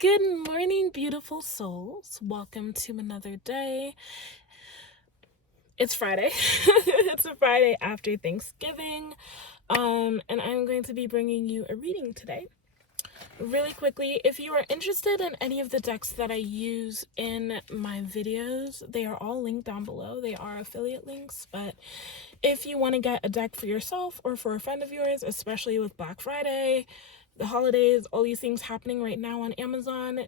Good morning, beautiful souls. Welcome to another day. It's Friday. It's a Friday after Thanksgiving. And I'm going to be bringing you a reading today. Really quickly, if you are interested in any of the decks that I use in my videos, they are all linked down below. They are affiliate links, but if you want to get a deck for yourself or for a friend of yours, especially with Black Friday, the holidays, all these things happening right now on Amazon,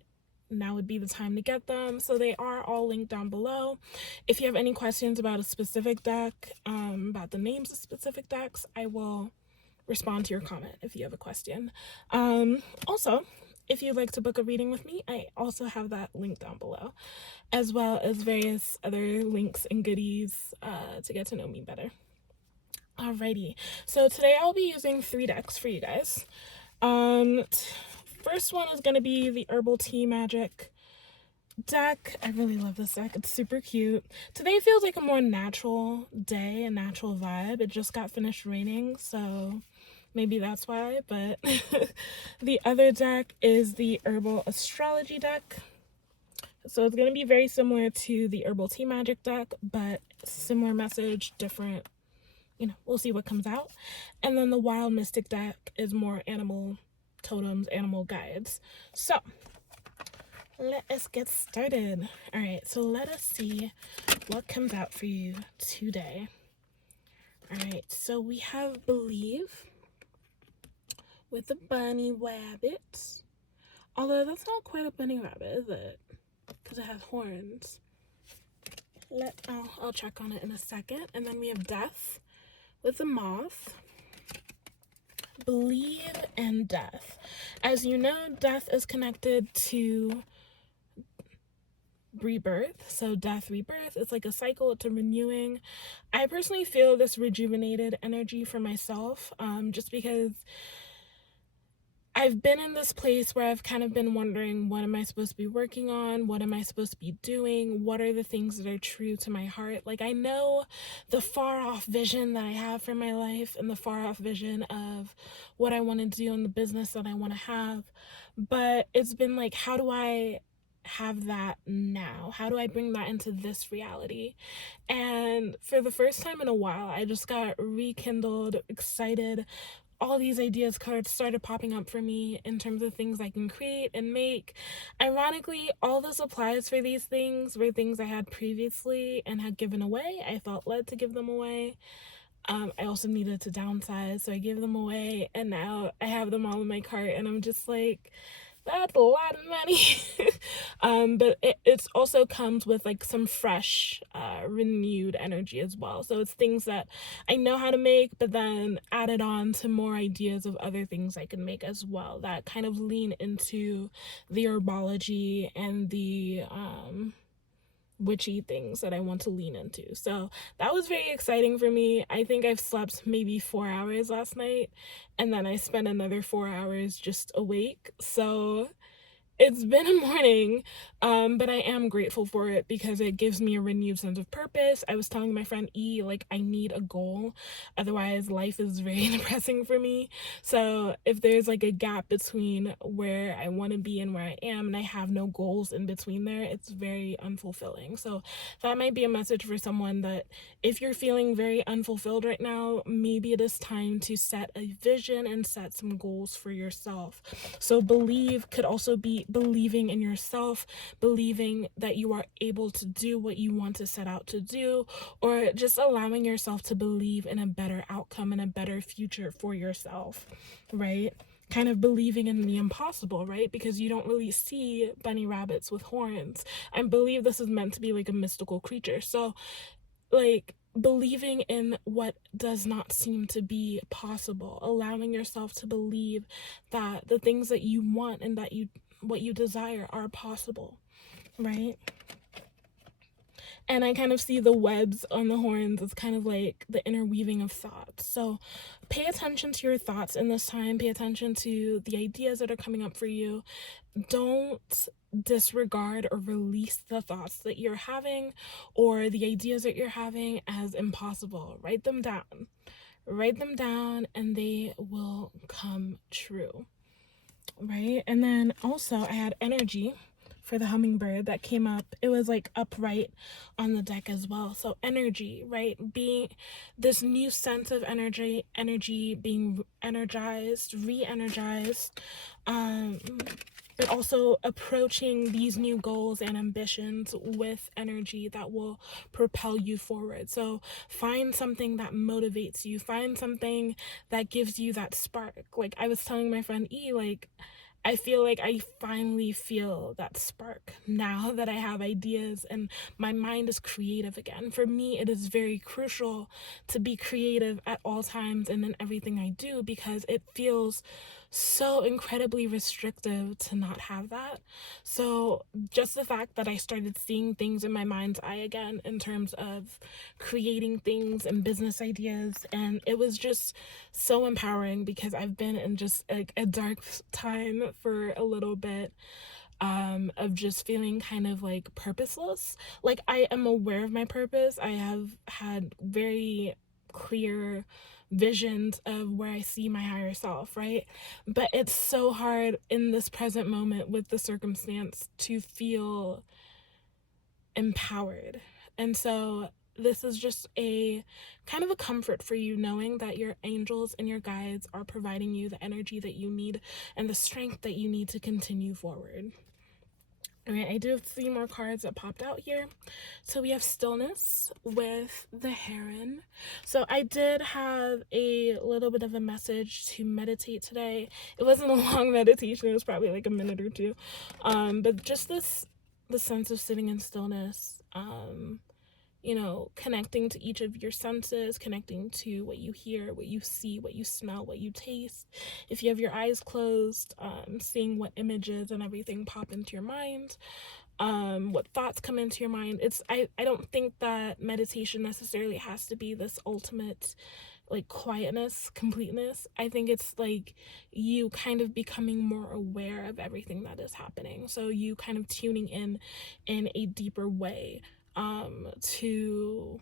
now would be the time to get them. So they are all linked down below. If you have any questions about a specific deck, about the names of specific decks, I will respond to your comment if you have a question. Also, if you'd like to book a reading with me, I also have that link down below, as well as various other links and goodies to get to know me better. Alrighty, so today I'll be using 3 decks for you guys. First one is going to be the Herbal Tea Magic deck. I really love this deck. It's super cute. Today feels like a more natural day, a natural vibe. It just got finished raining, so maybe that's why, but the other deck is the Herbal Astrology deck. So it's going to be very similar to the Herbal Tea Magic deck, but similar message, different, we'll see what comes out. And then the Wild Mystic deck is more animal totems, animal guides. So let us get started. All right, so let us see what comes out for you today. All right, so we have Believe with the bunny rabbit. Although that's not quite a bunny rabbit, is it? Because it has horns. I'll check on it in a second. And then we have Death with the moth. Believe and death. As you know, death is connected to rebirth. So death, rebirth, it's like a cycle, it's a renewing. I personally feel this rejuvenated energy for myself, just because I've been in this place where I've kind of been wondering, what am I supposed to be working on? What am I supposed to be doing? What are the things that are true to my heart? Like, I know the far off vision that I have for my life and the far off vision of what I want to do in the business that I want to have. But it's been like, how do I have that now? How do I bring that into this reality? And for the first time in a while, I just got rekindled, excited. All these ideas cards started popping up for me in terms of things I can create and make. Ironically, all the supplies for these things were things I had previously and had given away. I felt led to give them away. I also needed to downsize, so I gave them away, and now I have them all in my cart, and I'm just like, that's a lot of money. But it also comes with like some fresh, renewed energy as well. So it's things that I know how to make, but then added on to more ideas of other things I can make as well that kind of lean into the herbology and the witchy things that I want to lean into. So that was very exciting for me. I think I've slept maybe 4 hours last night, and then I spent another 4 hours just awake. So it's been a morning, but I am grateful for it because it gives me a renewed sense of purpose. I was telling my friend E, like, I need a goal. Otherwise, life is very depressing for me. So if there's like a gap between where I want to be and where I am, and I have no goals in between there, it's very unfulfilling. So that might be a message for someone that if you're feeling very unfulfilled right now, maybe it is time to set a vision and set some goals for yourself. So believe could also be believing in yourself, believing that you are able to do what you want to set out to do, or just allowing yourself to believe in a better outcome and a better future for yourself, right? Kind of believing in the impossible, right? Because you don't really see bunny rabbits with horns. I believe this is meant to be like a mystical creature. So, like, believing in what does not seem to be possible, allowing yourself to believe that the things that you want and that what you desire are possible, right? And I kind of see the webs on the horns as kind of like the interweaving of thoughts. So pay attention to your thoughts in this time. Pay attention to the ideas that are coming up for you. Don't disregard or release the thoughts that you're having or the ideas that you're having as impossible. Write them down, and they will come true. right? And then also I had energy for the hummingbird that came up. It was like upright on the deck as well. So energy, right? Being this new sense of energy being energized, re-energized, um, but also approaching these new goals and ambitions with energy that will propel you forward. So find something that motivates you, find something that gives you that spark. Like I was telling my friend E, like I feel like I finally feel that spark now that I have ideas and my mind is creative again. For me, it is very crucial to be creative at all times and in everything I do, because it feels so incredibly restrictive to not have that. So just the fact that I started seeing things in my mind's eye again in terms of creating things and business ideas, and it was just so empowering, because I've been in just like a dark time for a little bit, of just feeling kind of like purposeless. Like I am aware of my purpose. I have had very clear visions of where I see my higher self, right? But it's so hard in this present moment with the circumstance to feel empowered. And so this is just a kind of a comfort for you, knowing that your angels and your guides are providing you the energy that you need and the strength that you need to continue forward. All right, I do have 3 more cards that popped out here. So we have stillness with the heron. So I did have a little bit of a message to meditate today. It wasn't a long meditation, it was probably like a minute or two. But just the sense of sitting in stillness, connecting to each of your senses, connecting to what you hear, what you see, what you smell, what you taste. If you have your eyes closed, seeing what images and everything pop into your mind, what thoughts come into your mind. I don't think that meditation necessarily has to be this ultimate like quietness, completeness. I think it's like you kind of becoming more aware of everything that is happening. So you kind of tuning in a deeper way, to,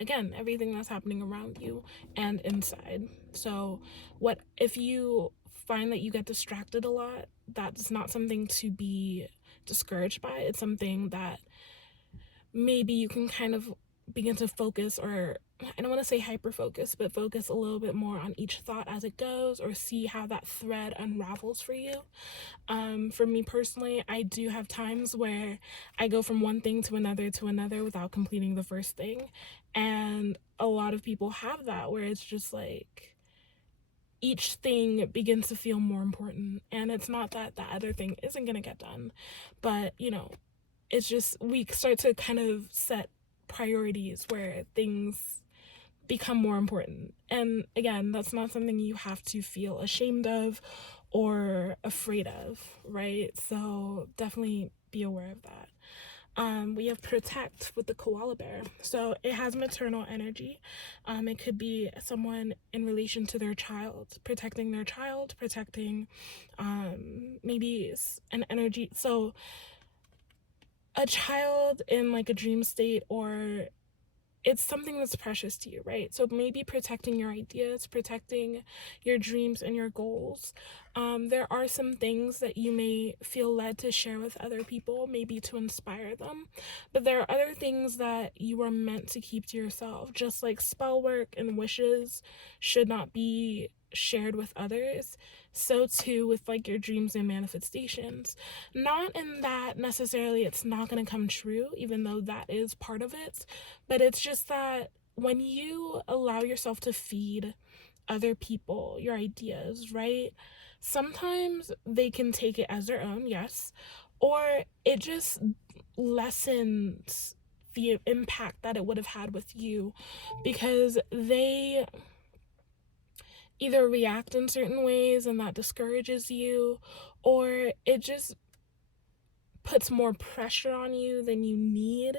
again, everything that's happening around you and inside. So what if you find that you get distracted a lot, that's not something to be discouraged by. It's something that maybe you can kind of begin to focus, or I don't want to say hyper focus, but focus a little bit more on each thought as it goes, or see how that thread unravels for you. For me personally, I do have times where I go from one thing to another without completing the first thing. And a lot of people have that, where it's just like each thing begins to feel more important. And it's not that the other thing isn't going to get done, but it's just we start to kind of set priorities where things become more important. And again, that's not something you have to feel ashamed of or afraid of, right? So definitely be aware of that. We have protect with the koala bear. So it has maternal energy. It could be someone in relation to their child, protecting their child, protecting maybe an energy. So a child in like a dream state, or it's something that's precious to you, right? So maybe protecting your ideas, protecting your dreams and your goals. There are some things that you may feel led to share with other people, maybe to inspire them. But there are other things that you are meant to keep to yourself, just like spell work and wishes should not be shared with others. So too with like your dreams and manifestations. Not in that necessarily it's not going to come true, even though that is part of it, but it's just that when you allow yourself to feed other people your ideas, right? Sometimes they can take it as their own, yes, or it just lessens the impact that it would have had with you, because they either react in certain ways and that discourages you, or it just puts more pressure on you than you need.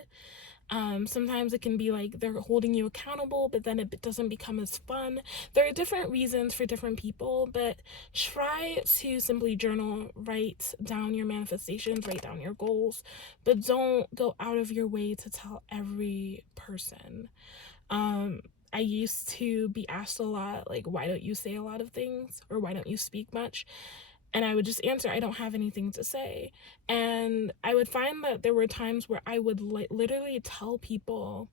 Sometimes it can be like they're holding you accountable, but then it doesn't become as fun. There are different reasons for different people, but try to simply journal, write down your manifestations, write down your goals, but don't go out of your way to tell every person. I used to be asked a lot, like, why don't you say a lot of things, or why don't you speak much? And I would just answer, I don't have anything to say. And I would find that there were times where I would literally tell people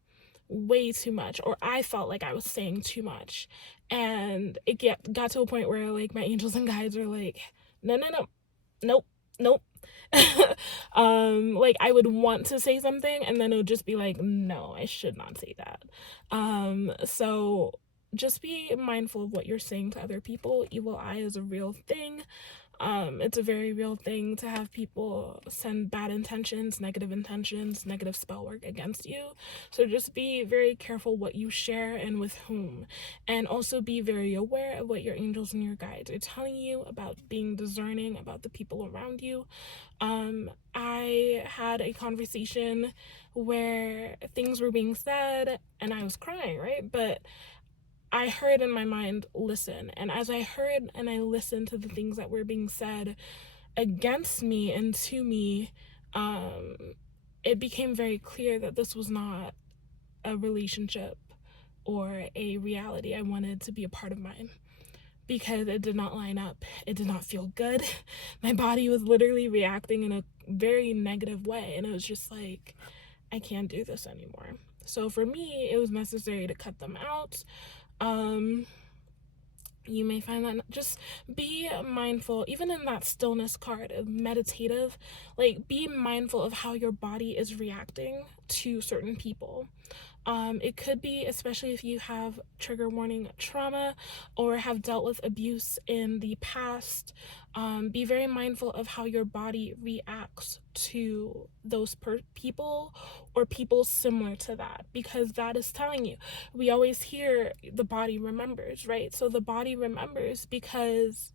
way too much, or I felt like I was saying too much. And it got to a point where like my angels and guides were like, no, no, no, nope, nope. Like I would want to say something and then it would just be like, no, I should not say that. So just be mindful of what you're saying to other people. Evil eye is a real thing. It's a very real thing to have people send bad intentions, negative spell work against you. So just be very careful what you share and with whom. And also be very aware of what your angels and your guides are telling you about being discerning about the people around you. I had a conversation where things were being said and I was crying, right? But I heard in my mind, listen. And as I heard and I listened to the things that were being said against me and to me, it became very clear that this was not a relationship or a reality I wanted to be a part of mine, because it did not line up. It did not feel good. My body was literally reacting in a very negative way. And it was just like, I can't do this anymore. So for me, it was necessary to cut them out. You may find that just be mindful, even in that stillness card of meditative, like be mindful of how your body is reacting to certain people. It could be, especially if you have trigger warning trauma or have dealt with abuse in the past, be very mindful of how your body reacts to those people or people similar to that, because that is telling you. We always hear the body remembers, right? So the body remembers because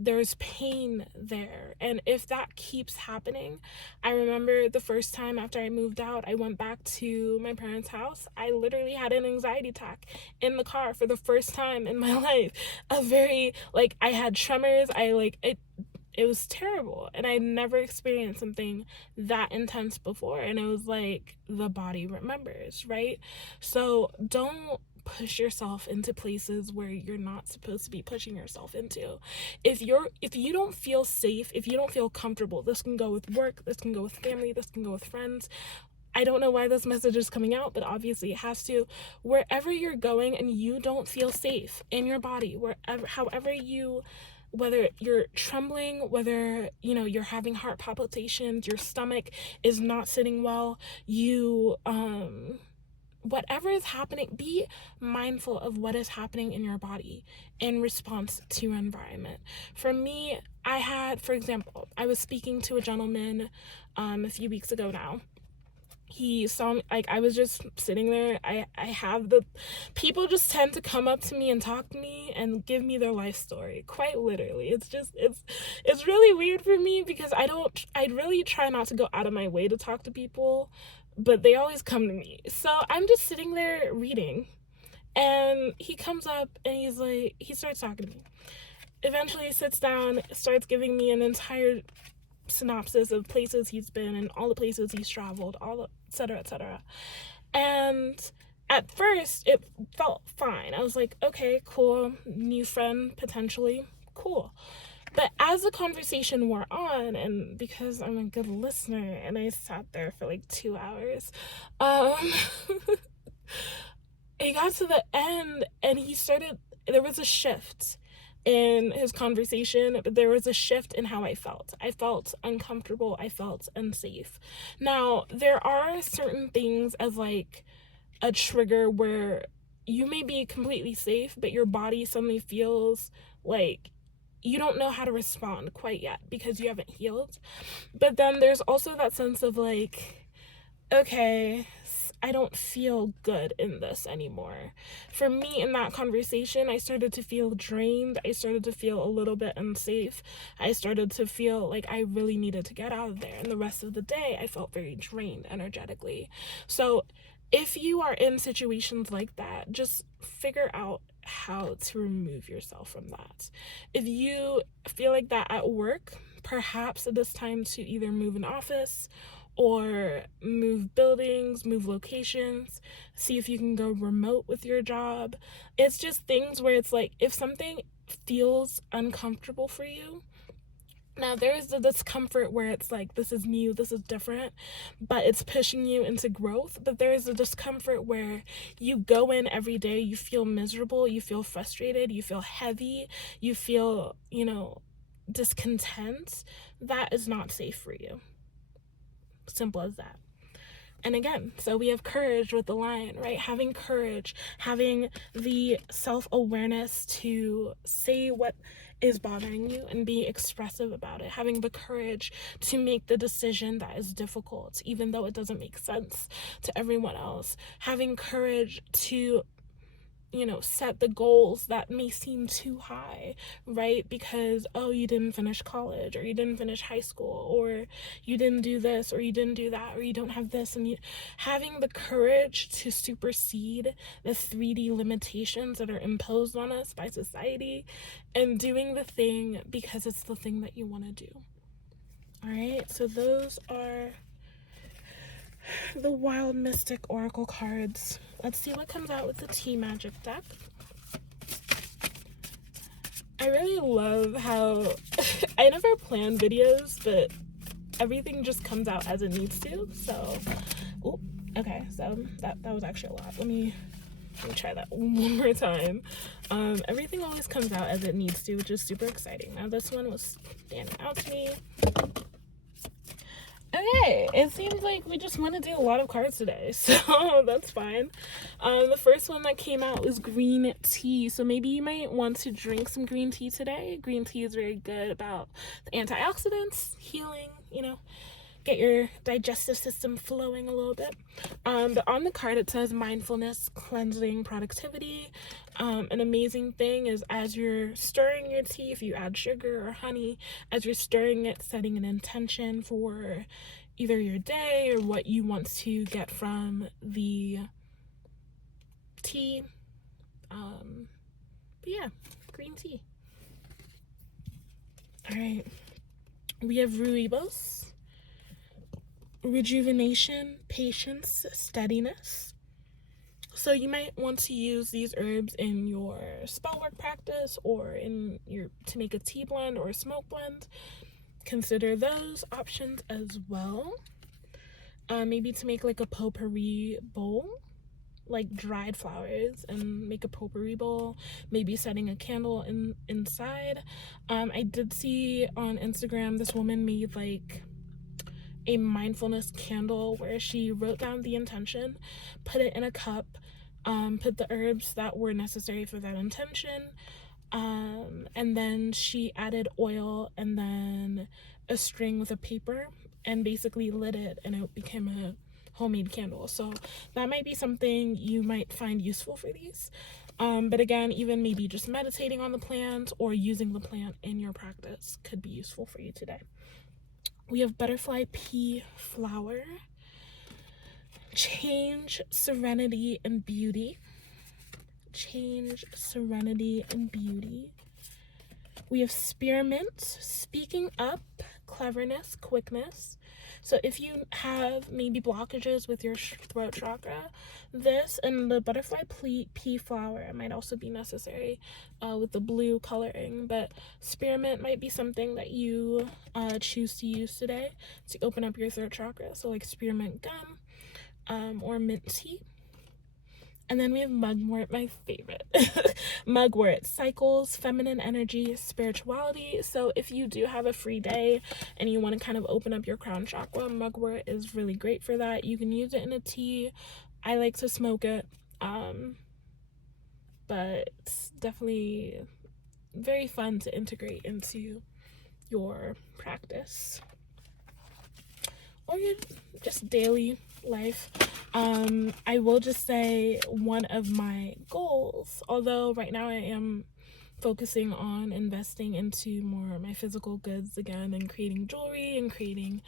there's pain there. And if that keeps happening, I remember the first time after I moved out, I went back to my parents' house. I literally had an anxiety attack in the car for the first time in my life. I had tremors. It was terrible. And I never experienced something that intense before. And it was like, the body remembers, right? So don't push yourself into places where you're not supposed to be pushing yourself into. If you don't feel safe, if you don't feel comfortable, this can go with work, this can go with family, this can go with friends. I don't know why this message is coming out, but obviously it has to. Wherever you're going and you don't feel safe in your body, whether you're trembling, whether you're having heart palpitations, your stomach is not sitting well, whatever is happening, be mindful of what is happening in your body in response to your environment. For me, for example, I was speaking to a gentleman a few weeks ago now. He saw me, like, I was just sitting there. I have the people just tend to come up to me and talk to me and give me their life story, quite literally. It's really weird for me, because I really try not to go out of my way to talk to people, but they always come to me. So I'm just sitting there reading, and he comes up and he starts talking to me. Eventually he sits down, starts giving me an entire synopsis of places he's been and all the places he's traveled, et cetera. And at first it felt fine. I was like, okay, cool, new friend potentially, cool. But as the conversation wore on, and because I'm a good listener and I sat there for like 2 hours, it got to the end and there was a shift in his conversation, but there was a shift in how I felt. I felt uncomfortable. I felt unsafe. Now, there are certain things as like a trigger where you may be completely safe, but your body suddenly feels like you don't know how to respond quite yet because you haven't healed. But then there's also that sense of like, okay, I don't feel good in this anymore. For me, in that conversation, I started to feel drained. I started to feel a little bit unsafe. I started to feel like I really needed to get out of there. And the rest of the day, I felt very drained energetically. So if you are in situations like that, just figure out how to remove yourself from that. If you feel like that at work, perhaps it is time to either move an office or move buildings, move locations, see if you can go remote with your job. It's just things where it's like, if something feels uncomfortable for you. Now, there is the discomfort where it's like, this is new, this is different, but it's pushing you into growth. But there is a discomfort where you go in every day, you feel miserable, you feel frustrated, you feel heavy, you feel, discontent. That is not safe for you. Simple as that. And again, so we have courage with the lion, right? Having courage, having the self-awareness to say what is bothering you and be expressive about it. Having the courage to make the decision that is difficult, even though it doesn't make sense to everyone else. Having courage to set the goals that may seem too high, right? Because, you didn't finish college, or you didn't finish high school, or you didn't do this, or you didn't do that, or you don't have this. And having the courage to supersede the 3D limitations that are imposed on us by society, and doing the thing because it's the thing that you want to do. All right, so those are the Wild Mystic Oracle cards. Let's see what comes out with the Tea Magic deck. I really love how I never plan videos, but everything just comes out as it needs to. So, okay, so that was actually a lot. Let me try that one more time. Everything always comes out as it needs to, which is super exciting. Now this one was standing out to me. Okay, it seems like we just want to do a lot of cards today, so that's fine. The first one that came out was green tea, so maybe you might want to drink some green tea today. Green tea is very good about the antioxidants, healing, get your digestive system flowing a little bit. But on the card it says mindfulness, cleansing, productivity. An amazing thing is, as you're stirring your tea, if you add sugar or honey, as you're stirring it, setting an intention for either your day or what you want to get from the tea. But yeah, green tea. All right, we have Ruibos. Rejuvenation, patience, steadiness. So you might want to use these herbs in your spell work practice, or to make a tea blend or a smoke blend. Consider those options as well. Maybe to make like a potpourri bowl, like dried flowers, and make a potpourri bowl. Maybe setting a candle inside. I did see on Instagram this woman made like a mindfulness candle where she wrote down the intention, put it in a cup, put the herbs that were necessary for that intention, and then she added oil and then a string with a paper, and basically lit it, and it became a homemade candle. So that might be something you might find useful for these. But again, even maybe just meditating on the plant or using the plant in your practice could be useful for you today. We have butterfly pea flower, change, serenity, and beauty. Change, serenity, and beauty. We have spearmint, speaking up, cleverness, quickness. So if you have maybe blockages with your throat chakra, this and the butterfly pea flower might also be necessary with the blue coloring. But spearmint might be something that you choose to use today to open up your throat chakra. So like spearmint gum or mint tea. And then we have mugwort, my favorite. Mugwort, cycles, feminine energy, spirituality. So if you do have a free day and you want to kind of open up your crown chakra, mugwort is really great for that. You can use it in a tea. I like to smoke it. But it's definitely very fun to integrate into your practice or your just daily life. I will just say one of my goals, although right now I am focusing on investing into more of my physical goods again and creating jewelry and creating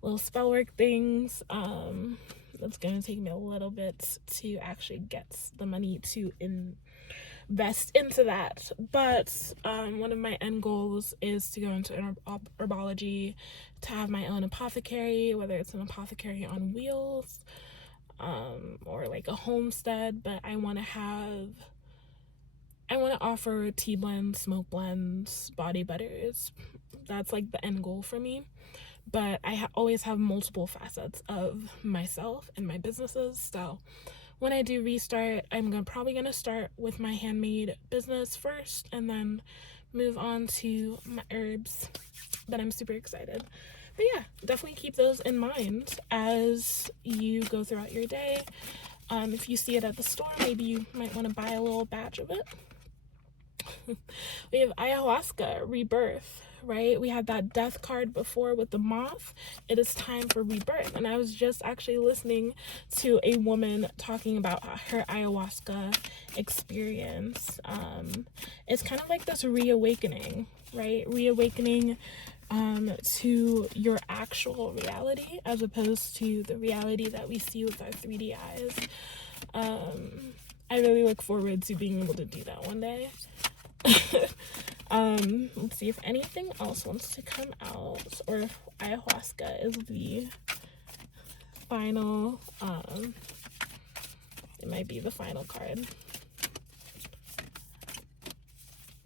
little spell work things. That's going to take me a little bit to actually get the money to invest into that. But one of my end goals is to go into herbology, to have my own apothecary, whether it's an apothecary on wheels or like a homestead. But I want to have I want to offer tea blends, smoke blends, body butters. That's like the end goal for me. But I always have multiple facets of myself and my businesses. So when I do restart, I'm probably going to start with my handmade business first and then move on to my herbs. That I'm super excited. But yeah, definitely keep those in mind as you go throughout your day. If you see it at the store, maybe you might want to buy a little batch of it. We have ayahuasca, rebirth, right? We had that death card before with the moth. It is time for rebirth. And I was just actually listening to a woman talking about her ayahuasca experience. It's kind of like this reawakening, right? Reawakening to your actual reality as opposed to the reality that we see with our 3D eyes. I really look forward to being able to do that one day. Let's see if anything else wants to come out, or if ayahuasca is the final, it might be the final card.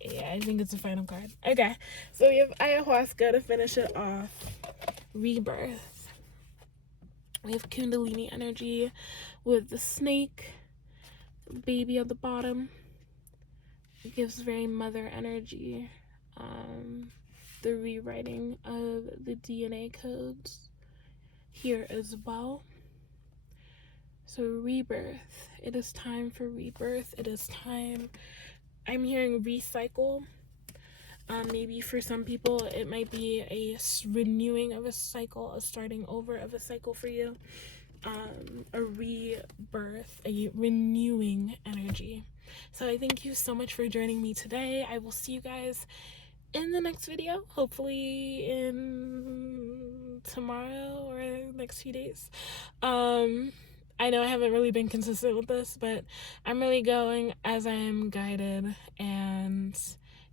Yeah, I think it's the final card. Okay, so we have ayahuasca to finish it off. Rebirth. We have Kundalini energy with the snake, the baby at the bottom. It gives very mother energy. The rewriting of the DNA codes here as well. So rebirth. It is time for rebirth. It is time. I'm hearing recycle. Maybe for some people it might be a renewing of a cycle, a starting over of a cycle for you. A rebirth, a renewing energy. So I thank you so much for joining me today. I will see you guys in the next video, hopefully in tomorrow or next few days. I know I haven't really been consistent with this, but I'm really going as I am guided. And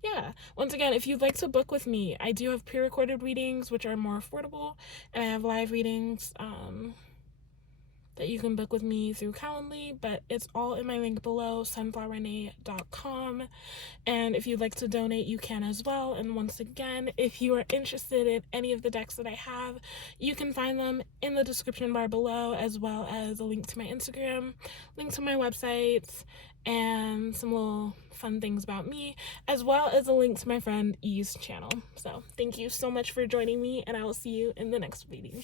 yeah, once again, if you'd like to book with me, I do have pre-recorded readings, which are more affordable, and I have live readings that you can book with me through Calendly, but it's all in my link below, sunflowerrenee.com. And if you'd like to donate, you can as well. And once again, if you are interested in any of the decks that I have, you can find them in the description bar below, as well as a link to my Instagram, link to my website, and some little fun things about me, as well as a link to my friend E's channel. So thank you so much for joining me, and I will see you in the next video.